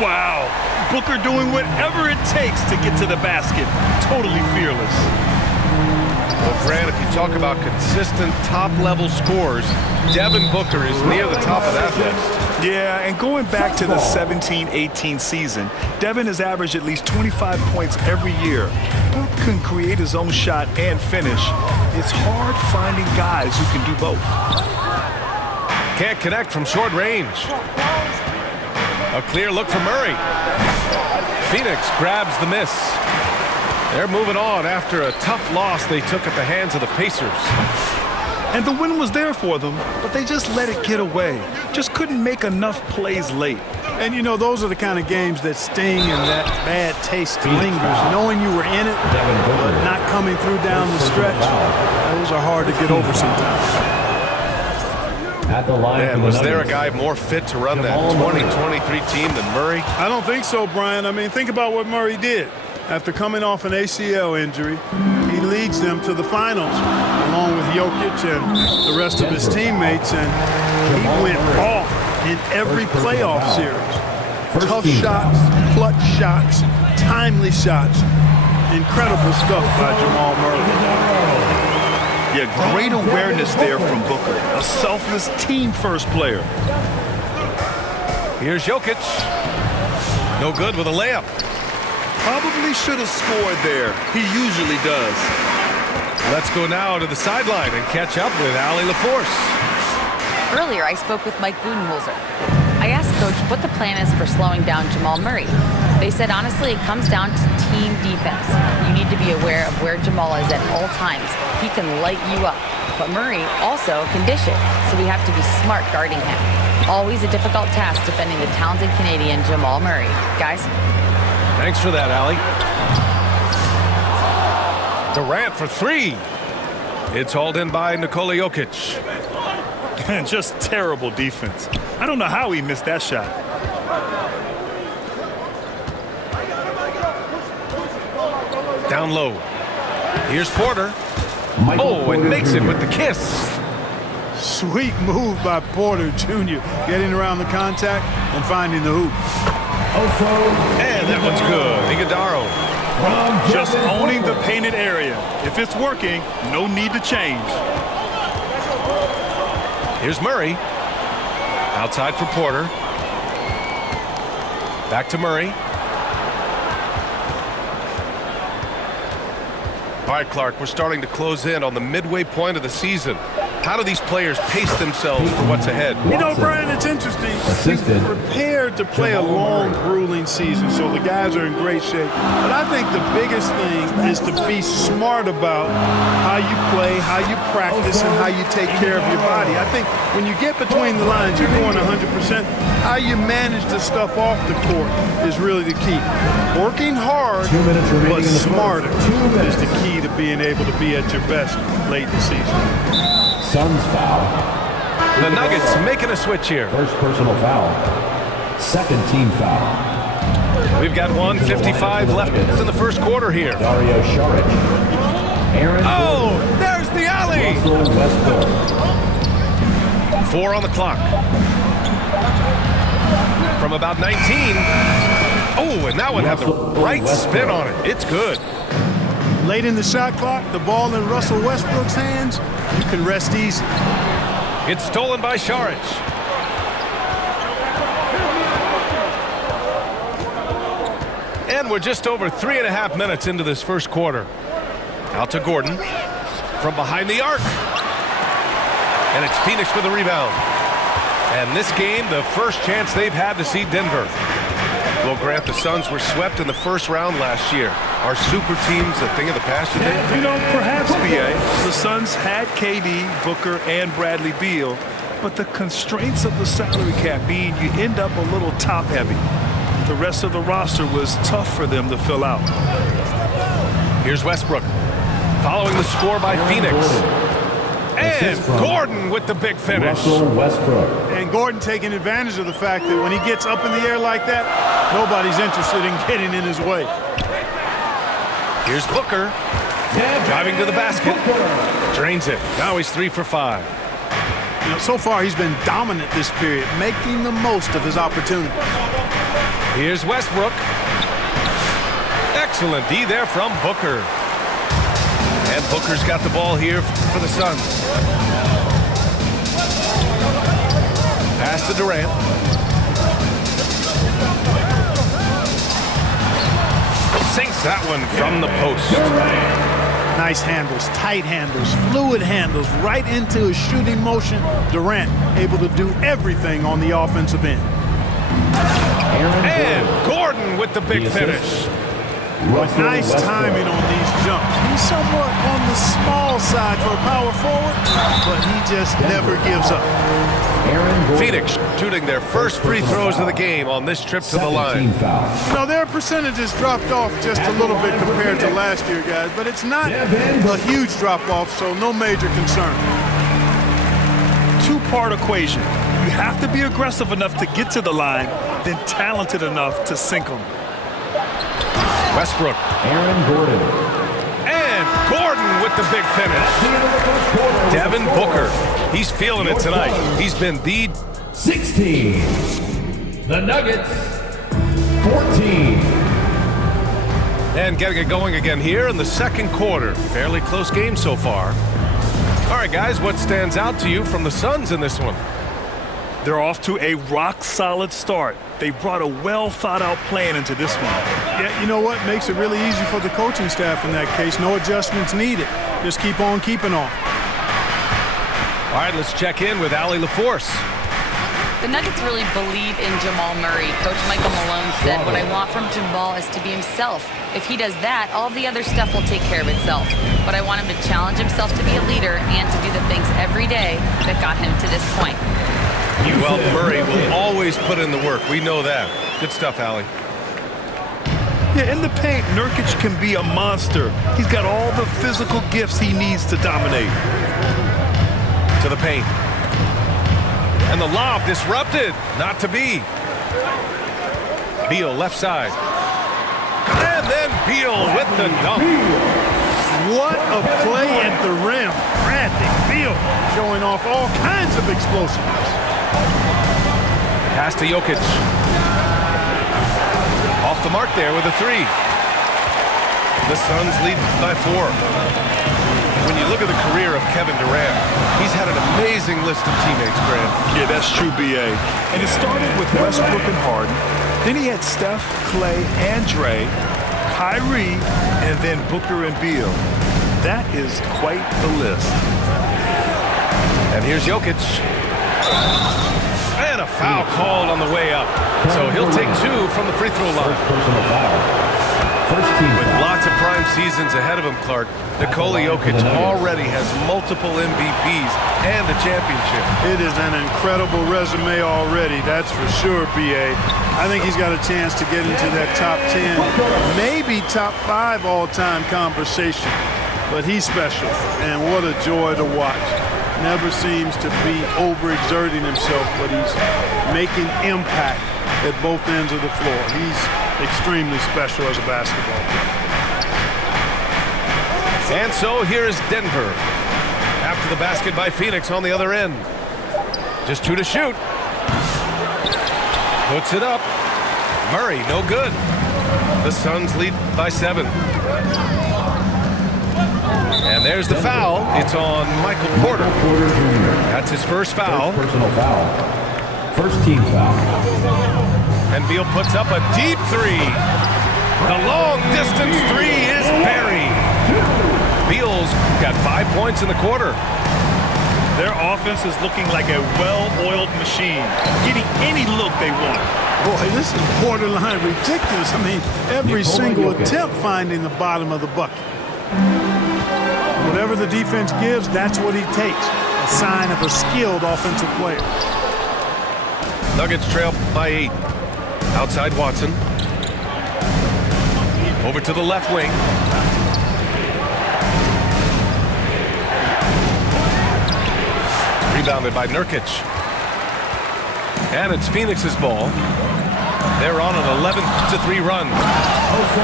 Wow. Booker doing whatever it takes to get to the basket. Totally fearless. Well, Grant, if you talk about consistent top-level scores, Devin Booker is near the top of that list. Yeah, and going back to the 17-18 season, Devin has averaged at least 25 points every year. Book can create his own shot and finish. It's hard finding guys who can do both. Can't connect from short range. A clear look for Murray. Phoenix grabs the miss. They're moving on after a tough loss they took at the hands of the Pacers. And the win was there for them, but they just let it get away. Just couldn't make enough plays late. And, you know, those are the kind of games that sting and that bad taste lingers. Knowing you were in it, but not coming through down the stretch, those are hard to get over sometimes. At the line, and was there a guy more fit to run that 2023 team than Murray? I don't think so, Brian. I mean, think about what Murray did. After coming off an ACL injury, he leads them to the finals, along with Jokic and the rest of his teammates, and he went off in every playoff series. Tough shots, clutch shots, timely shots. Incredible stuff by Jamal Murray. Yeah, great awareness there from Booker. A selfless team-first player. Here's Jokic. No good with a layup. Probably should have scored there. He usually does. Let's go now to the sideline and catch up with Allie LaForce. Earlier, I spoke with Mike Budenholzer. I asked Coach what the plan is for slowing down Jamal Murray. They said, honestly, it comes down to team defense. You need to be aware of where Jamal is at all times. He can light you up, but Murray also can dish it, so we have to be smart guarding him. Always a difficult task defending the talented Canadian Jamal Murray. Guys? Thanks for that, Allie. Durant for three. It's hauled in by Nikola Jokic. Just terrible defense. I don't know how he missed that shot. Down low. Here's Porter. Oh, and makes it with the kiss. Sweet move by Porter Jr. Getting around the contact and finding the hoop. And that one's good. Iguodala. Just owning the painted area. If it's working, no need to change. Here's Murray. Outside for Porter. Back to Murray. All right, Clark, we're starting to close in on the midway point of the season. How do these players pace themselves for what's ahead? You know, Brian, it's interesting. We've prepared to play a long, grueling season, so the guys are in great shape. But I think the biggest thing is to be smart about how you play, how you practice, and how you take care of your body. I think when you get between the lines, you're going 100%. How you manage the stuff off the court is really the key. Working hard, but smarter is the key to being able to be at your best late in the season. Suns foul. The Nuggets making a switch here. First personal foul. Second team foul. We've got 1:55 left in the first quarter here. Dario Saric. Aaron. Oh, there's the alley. Russell Westbrook. 4 on the clock. From about 19. Oh, and that one had the right spin on it. It's good. Late in the shot clock, the ball in Russell Westbrook's hands, you can rest easy. It's stolen by Saric. And we're just over 3.5 minutes into this first quarter. Out to Gordon from behind the arc. And it's Phoenix with a rebound. And this game, the first chance they've had to see Denver. Well, Grant, the Suns were swept in the first round last year. Are super teams a thing of the past, you think? You know, perhaps, B.A. The Suns had KD, Booker, and Bradley Beal, but the constraints of the salary cap mean you end up a little top-heavy. The rest of the roster was tough for them to fill out. Here's Westbrook, following the score by Phoenix. And Gordon with the big finish. Russell Westbrook. And Gordon taking advantage of the fact that when he gets up in the air like that, nobody's interested in getting in his way. Here's Booker, driving to the basket, drains it. Now he's 3 for 5. You know, so far he's been dominant this period, making the most of his opportunity. Here's Westbrook. Excellent D there from Booker. And Booker's got the ball here for the Suns. Pass to Durant. Sinks that one from the post. Nice handles, tight handles, fluid handles, right into his shooting motion. Durant able to do everything on the offensive end. And Gordon with the big finish. Nice timing on these jumps. He's somewhat on the small side for a power forward, but he just never gives up. Phoenix shooting their first free throws of the game on this trip to the line. No, their percentages dropped off just a little bit compared to last year, guys, but it's not a huge drop-off, so no major concern. Two-part equation. You have to be aggressive enough to get to the line, then talented enough to sink them. Westbrook. Aaron Gordon. And Gordon with the big finish. Devin Booker. He's feeling it tonight. He's been the 16. The Nuggets. 14. And getting it going again here in the second quarter. Fairly close game so far. All right, guys, what stands out to you from the Suns in this one? They're off to a rock-solid start. They brought a well-thought-out plan into this one. Yeah, you know what? Makes it really easy for the coaching staff in that case. No adjustments needed. Just keep on keeping on. All right, let's check in with Allie LaForce. The Nuggets really believe in Jamal Murray. Coach Michael Malone said, what I want from Jamal is to be himself. If he does that, all the other stuff will take care of itself. But I want him to challenge himself to be a leader and to do the things every day that got him to this point. Well, Murray will always put in the work. We know that. Good stuff, Allie. Yeah, in the paint, Nurkic can be a monster. He's got all the physical gifts he needs to dominate. To the paint. And the lob disrupted. Not to be. Beal left side. And then Beal with the dunk. What a play at the rim. Bradley Beal showing off all kinds of explosiveness. Pass to Jokic. Off the mark there with a three. The Suns lead by 4. When you look at the career of Kevin Durant, he's had an amazing list of teammates, Grant. Yeah, that's true, B.A. And it started with Westbrook and Harden. Then he had Steph, Clay, and Dre, Kyrie, and then Booker and Beal. That is quite the list. And here's Jokic. And a foul called on the way up. So he'll take 2 from the free throw line. Personal foul. First team With foul. lots of prime seasons ahead of him, Clark, Nikola Jokic already has multiple MVPs and a championship. It is an incredible resume already, that's for sure, B.A. I think he's got a chance to get into that top 10, maybe top 5 all-time conversation. But he's special, and what a joy to watch. Never seems to be overexerting himself, but he's making impact at both ends of the floor. He's extremely special as a basketball player. And so here is Denver. After the basket by Phoenix on the other end. Just 2 to shoot. Puts it up. Murray, no good. The Suns lead by 7. And there's the foul. It's on Michael Porter. Porter Jr. That's his first foul. Personal foul. First team foul. And Beal puts up a deep 3. The long distance 3 is buried. Beal's got 5 points in the quarter. Their offense is looking like a well-oiled machine, getting any look they want. Boy, this is borderline ridiculous. I mean, every single attempt finding the bottom of the bucket. Whatever the defense gives, that's what he takes. A sign of a skilled offensive player. Nuggets trail by 8. Outside Watson. Over to the left wing. Rebounded by Nurkic. And it's Phoenix's ball. They're on an 11-3 run.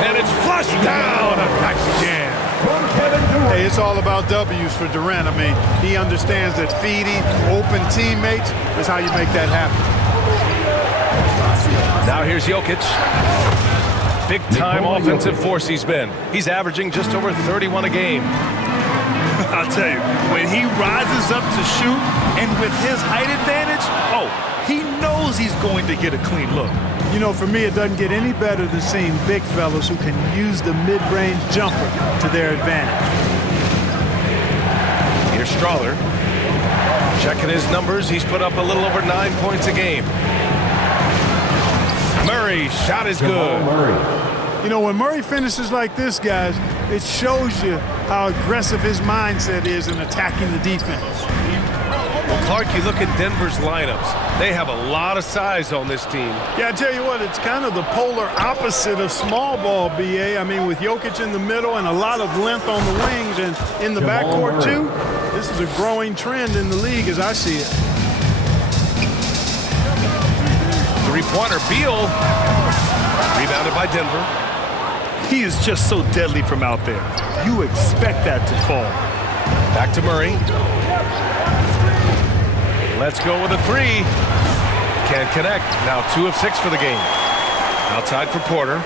And it's flushed down. A nice jam. Hey, it's all about W's for Durant. I mean, he understands that feeding open teammates is how you make that happen. Now Now here's Jokic. Big-time offensive force he's been. He's averaging just over 31 a game. I'll tell you, when he rises up to shoot and with his height advantage, he knows he's going to get a clean look. You know, for me, it doesn't get any better than seeing big fellas who can use the mid-range jumper to their advantage. Here's Strawler. Checking his numbers, he's put up a little over 9 points a game. Murray, shot is good. You know, when Murray finishes like this, guys, it shows you how aggressive his mindset is in attacking the defense. Well, Clark, you look at Denver's lineups. They have a lot of size on this team. Yeah, I tell you what, it's kind of the polar opposite of small ball, B.A. I mean, with Jokic in the middle and a lot of length on the wings and in the backcourt, too, this is a growing trend in the league as I see it. Three-pointer, Beal. Rebounded by Denver. He is just so deadly from out there. You expect that to fall. Back to Murray. Let's go with a three. Can't connect. Now 2 of 6 for the game. Outside for Porter.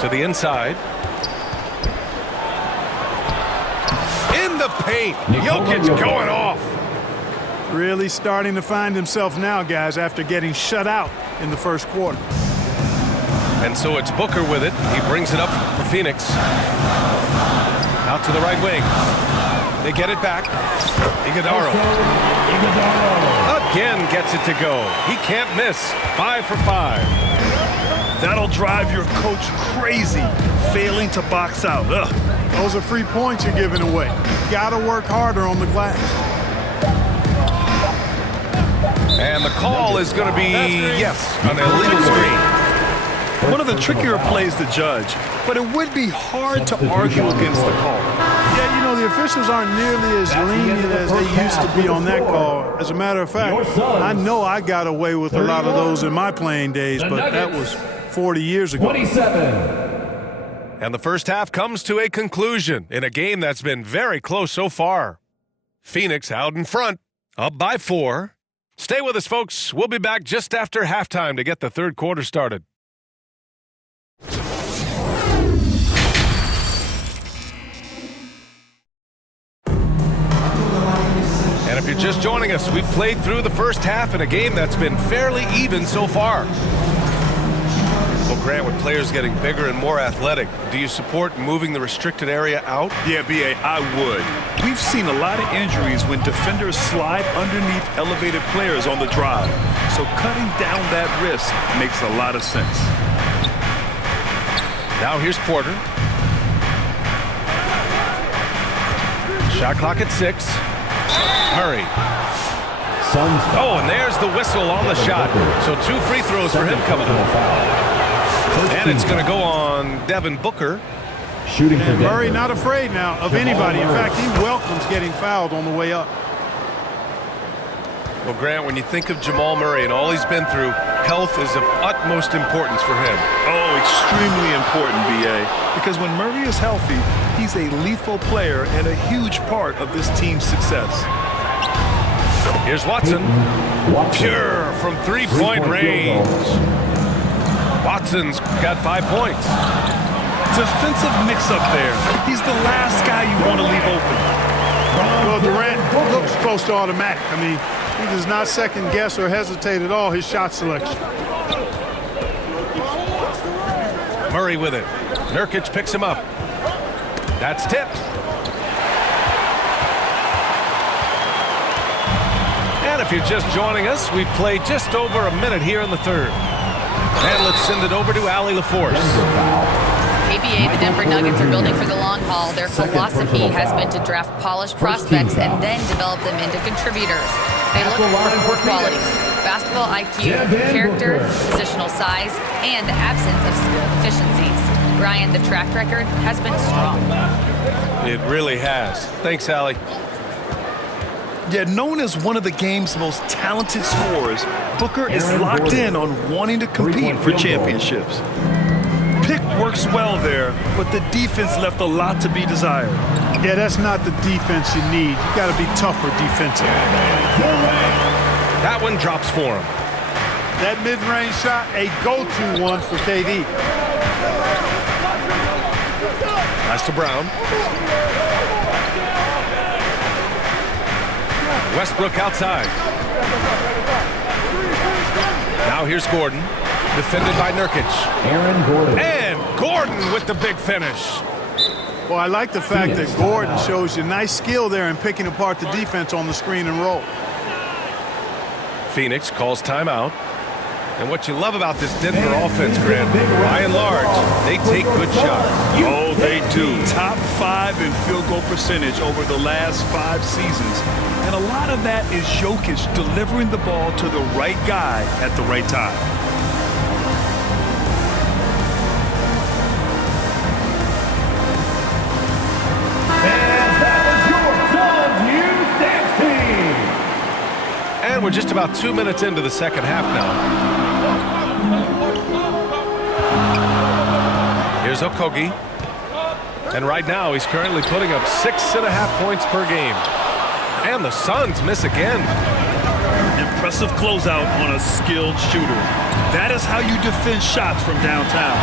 To the inside. In the paint. Jokic going off. Really starting to find himself now, guys, after getting shut out in the first quarter. And so it's Booker with it. He brings it up for Phoenix. Out to the right wing. They get it back. Iguodala. Again gets it to go. He can't miss. 5 for 5. That'll drive your coach crazy, failing to box out. Ugh. Those are free points you're giving away. Got to work harder on the glass. And the call is going to be, yes, an illegal screen. One of the trickier plays to judge, but it would be hard to argue against the call. Yeah, you know, the officials aren't nearly as lenient as they used to be on that call. As a matter of fact, I know I got away with a lot of those in my playing days, but that was 40 years ago. 27. And the first half comes to a conclusion in a game that's been very close so far. Phoenix out in front, up by 4. Stay with us, folks. We'll be back just after halftime to get the third quarter started. And if you're just joining us, we've played through the first half in a game that's been fairly even so far. Well, Grant, with players getting bigger and more athletic, do you support moving the restricted area out? Yeah, B.A., I would. We've seen a lot of injuries when defenders slide underneath elevated players on the drive. So cutting down that risk makes a lot of sense. Now here's Porter. Shot clock at 6. Hurry. Oh, and there's the whistle on the shot. So 2 free throws for him coming up. And it's going to go on Devin Booker. Shooting for Denver. Murray not afraid now of anybody. In fact, he welcomes getting fouled on the way up. Well, Grant, when you think of Jamal Murray and all he's been through, health is of utmost importance for him. Oh, extremely important, B.A., because when Murray is healthy, he's a lethal player and a huge part of this team's success. Here's Watson. Pure from three-point range. Watson's got 5 points. Defensive mix-up there. He's the last guy you want to leave open. Well, Durant looks close to automatic. I mean, he does not second guess or hesitate at all his shot selection. Murray with it. Nurkic picks him up. That's tipped. And if you're just joining us, we've played just over a minute here in the third. And let's send it over to Allie LaForce. KBA, the Denver Nuggets are building for the long haul. Their philosophy has been to draft polished prospects and then develop them into contributors. They look for 4 qualities: basketball IQ, character, positional size, and the absence of skill deficiencies. Brian, the track record has been strong. It really has. Thanks, Allie. Yet known as one of the game's most talented scorers, Booker is locked in on wanting to compete for championships. Pick works well there, but the defense left a lot to be desired. Yeah, that's not the defense you need. You got to be tougher defensively. That one drops for him. That mid-range shot, a go-to one for KD. Pass to Brown. Westbrook outside. Now here's Gordon, defended by Nurkic. Aaron Gordon. And Gordon with the big finish. Well, I like the fact that Gordon shows you nice skill there in picking apart the defense on the screen and roll. Phoenix calls timeout. And what you love about this Denver offense, Grant, by and large, they take good shots. Oh, they do. Top 5 in field goal percentage over the last 5 seasons. And a lot of that is Jokic delivering the ball to the right guy at the right time. And we're just about 2 minutes into the second half now. Here's Okogie. And right now he's currently putting up 6.5 points per game. And the Suns miss again. Impressive closeout on a skilled shooter. That is how you defend shots from downtown.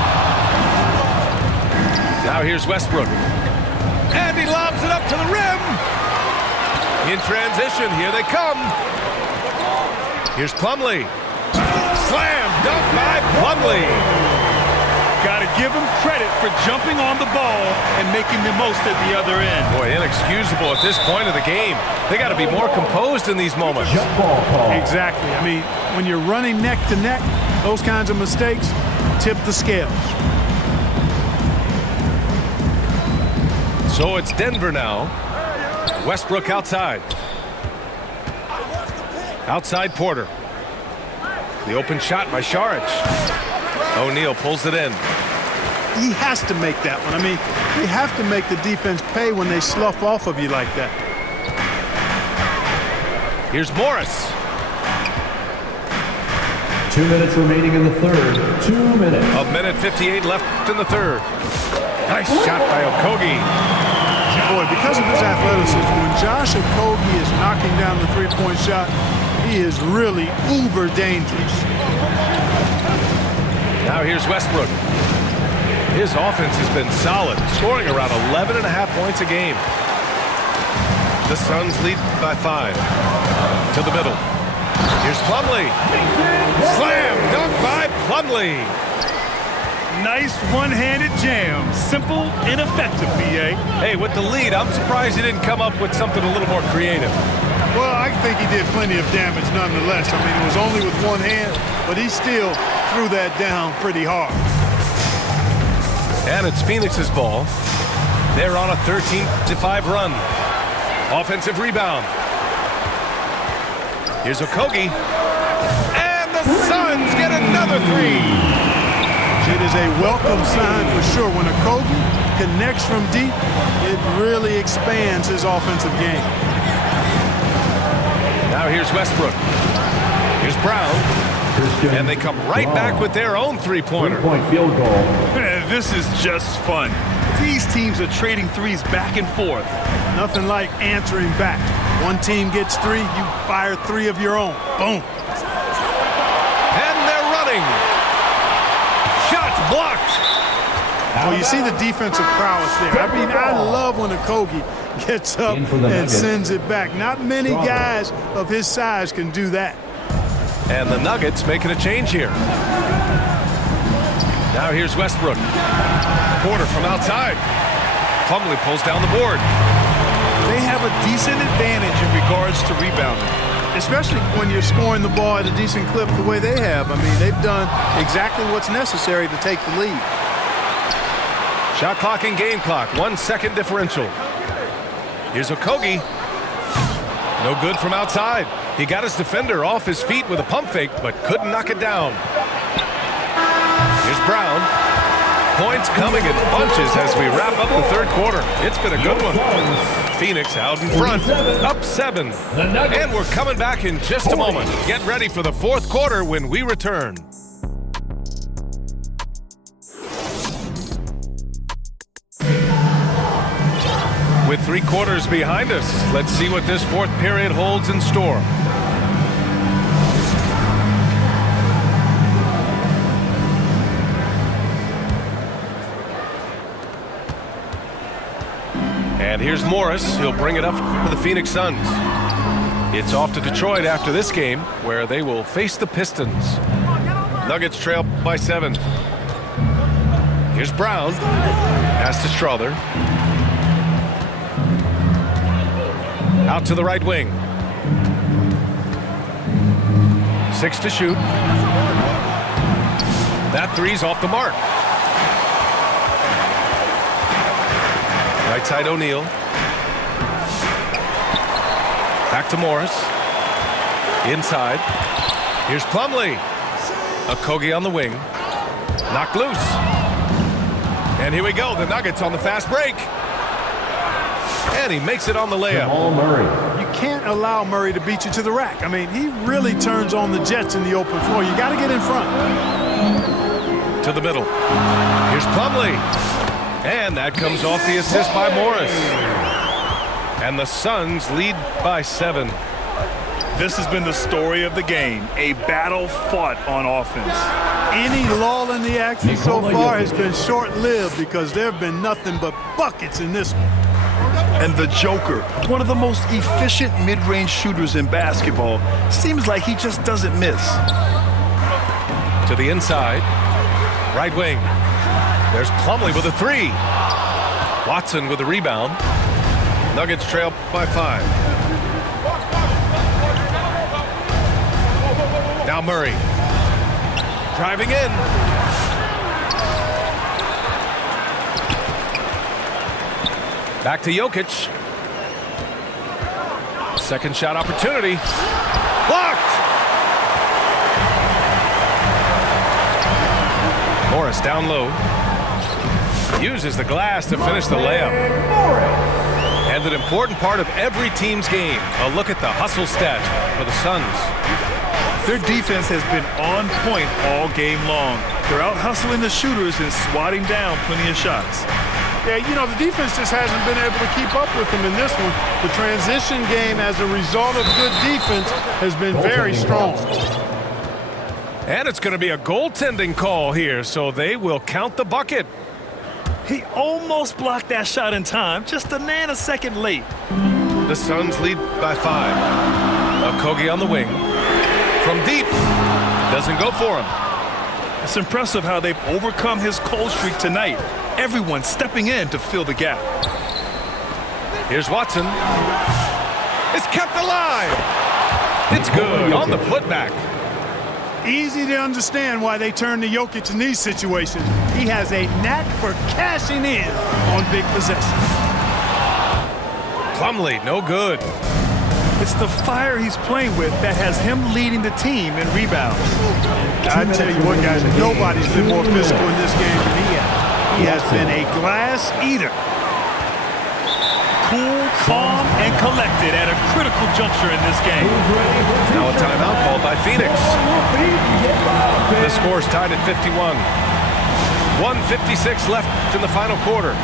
Now here's Westbrook. And he lobs it up to the rim. In transition, here they come. Here's Plumlee. Slam dunk by Plumlee. Got to give him credit for jumping on the ball and making the most at the other end. Boy, inexcusable at this point of the game. They got to be more composed in these moments. Jump ball call. Exactly. I mean, when you're running neck to neck, those kinds of mistakes tip the scales. So it's Denver now. Westbrook outside. Outside Porter. The open shot by Šarić. O'Neal pulls it in. He has to make that one. I mean, you have to make the defense pay when they slough off of you like that. Here's Morris. 2 minutes remaining in the third. 2 minutes. A minute 58 left in the third. Nice shot by Okogie. Boy, because of his athleticism, when Josh Okogie is knocking down the three-point shot, he is really uber dangerous. Now here's Westbrook. His offense has been solid, scoring around 11.5 points a game. The Suns lead by 5. To the middle. Here's Plumlee. Slam dunk by Plumlee. Nice one-handed jam. Simple and effective, B.A. Hey, with the lead, I'm surprised he didn't come up with something a little more creative. Well, I think he did plenty of damage nonetheless. I mean, it was only with one hand, but he still threw that down pretty hard. And it's Phoenix's ball. They're on a 13-5 run. Offensive rebound. Here's Okogie. And the Suns get another three. It is a welcome sign for sure. When Okogie connects from deep, it really expands his offensive game. Now here's Westbrook. Here's Brown. And they come right back with their own three-pointer. Three-point field goal. This is just fun. These teams are trading threes back and forth. Nothing like answering back. One team gets 3, you fire 3 of your own. Boom. And they're running. Shots blocked. Well, you see the defensive prowess there. I mean, I love when Okogie gets up and sends it back. Not many guys of his size can do that. And the Nuggets making a change here. Now here's Westbrook. Porter from outside. Plumlee pulls down the board. They have a decent advantage in regards to rebounding. Especially when you're scoring the ball at a decent clip the way they have. I mean, they've done exactly what's necessary to take the lead. Shot clock and game clock. 1 second differential. Here's Okogie. No good from outside. He got his defender off his feet with a pump fake, but couldn't knock it down. Here's Brown. Points coming in bunches as we wrap up the third quarter. It's been a good one. Phoenix out in front, up 7. And we're coming back in just a moment. Get ready for the fourth quarter when we return. With 3 quarters behind us, let's see what this fourth period holds in store. And here's Morris. He'll bring it up for the Phoenix Suns. It's off to Detroit after this game, where they will face the Pistons. Nuggets trail by 7. Here's Brown. Pass to Strother. Out to the right wing. 6 to shoot. That three's off the mark. Right side O'Neal. Back to Morris. Inside. Here's Plumlee. Okogie on the wing. Knocked loose. And here we go. The Nuggets on the fast break. And he makes it on the layup. Jamal Murray. You can't allow Murray to beat you to the rack. I mean, he really turns on the Jets in the open floor. You got to get in front. To the middle. Here's Plumlee. And that comes off the assist by Morris. And the Suns lead by 7. This has been the story of the game, a battle fought on offense. Any lull in the action so Nikola far Jokic. has been short-lived because there have been nothing but buckets in this one. And the Joker, one of the most efficient mid-range shooters in basketball, seems like he just doesn't miss. To the inside. Right wing. There's Plumlee with a 3. Watson with a rebound. Nuggets trail by 5. Now Murray. Driving in. Back to Jokic. Second shot opportunity. Blocked! Morris down low. Uses the glass to finish the layup. And an important part of every team's game. A look at the hustle stat for the Suns. Their defense has been on point all game long. They're out hustling the shooters and swatting down plenty of shots. Yeah, you know, the defense just hasn't been able to keep up with them in this one. The transition game as a result of good defense has been very strong. And it's going to be a goaltending call here, so they will count the bucket. He almost blocked that shot in time, just a nanosecond late. The Suns lead by 5. Okogie on the wing. From deep. Doesn't go for him. It's impressive how they've overcome his cold streak tonight. Everyone stepping in to fill the gap. Here's Watson. It's kept alive. It's good on the putback. Easy to understand why they turn to Jokic in these situations. He has a knack for cashing in on big possessions. Plumlee, no good. It's the fire he's playing with that has him leading the team in rebounds. I tell you what, guys, nobody's been more physical in this game than he has. He has been a glass eater. Cool, calm, and collected at a critical juncture in this game. Now a timeout called by Phoenix. The score's tied at 51. 1:56 left in the final quarter.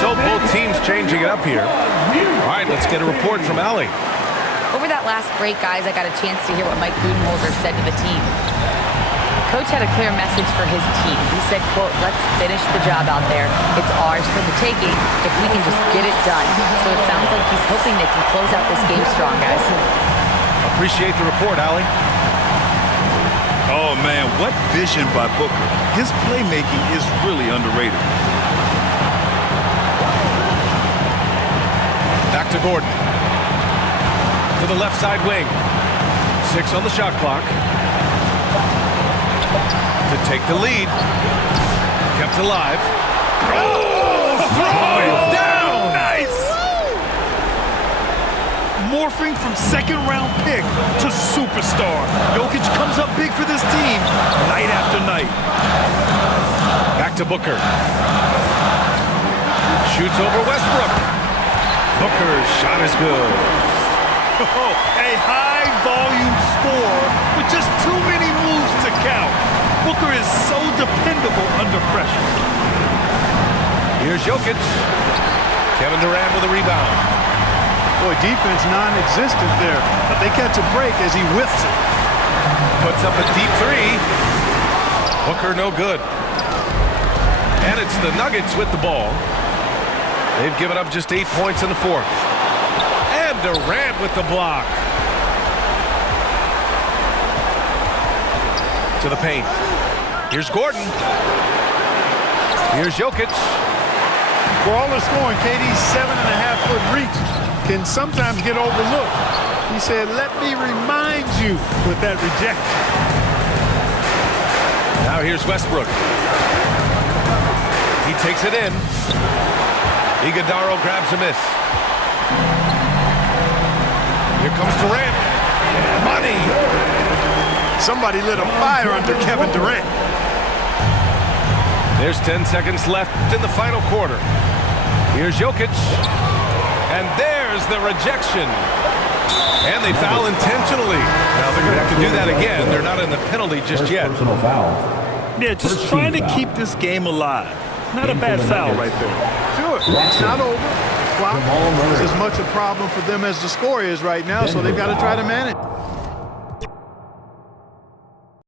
So both teams changing it up here. All right, let's get a report from Allie. Over that last break, guys, I got a chance to hear what Mike Budenholzer said to the team. Coach had a clear message for his team. He said, quote, let's finish the job out there. It's ours for the taking if we can just get it done. So it sounds like he's hoping they can close out this game strong, guys. Appreciate the report, Allie. Oh, man, what vision by Booker. His playmaking is really underrated. Back to Gordon. To the left side wing. 6 on the shot clock. To take the lead. Kept alive. Oh! Throw it down! Nice! Morphing from second-round pick to superstar. Jokic comes up big for this team night after night. Back to Booker. Shoots over Westbrook. Booker's shot is good. Oh, a high-volume score with just too many moves to count. Booker is so dependable under pressure. Here's Jokic. Kevin Durant with a rebound. Boy, defense non-existent there, but they catch a break as he whiffs it. Puts up a deep three. Booker no good. And it's the Nuggets with the ball. They've given up just 8 points in the fourth. And Durant with the block. To the paint. Here's Gordon. Here's Jokic. For all the scoring, KD's 7.5-foot reach can sometimes get overlooked. He said, let me remind you with that rejection. Now here's Westbrook. He takes it in. Iguodala grabs a miss. Here comes Durant. Money. Somebody lit a fire under Kevin Durant. There's 10 seconds left in the final quarter. Here's Jokic. And there's the rejection. And they foul intentionally. Now they're going to have to do that again. They're not in the penalty just yet. Personal foul. Yeah, just First trying to team foul. keep this game alive. Not a Game bad for the foul Nuggets. right there. Sure, it's not over. Clock Jamal Murray. is as much a problem for them as the score is right now, so they've got to try to manage.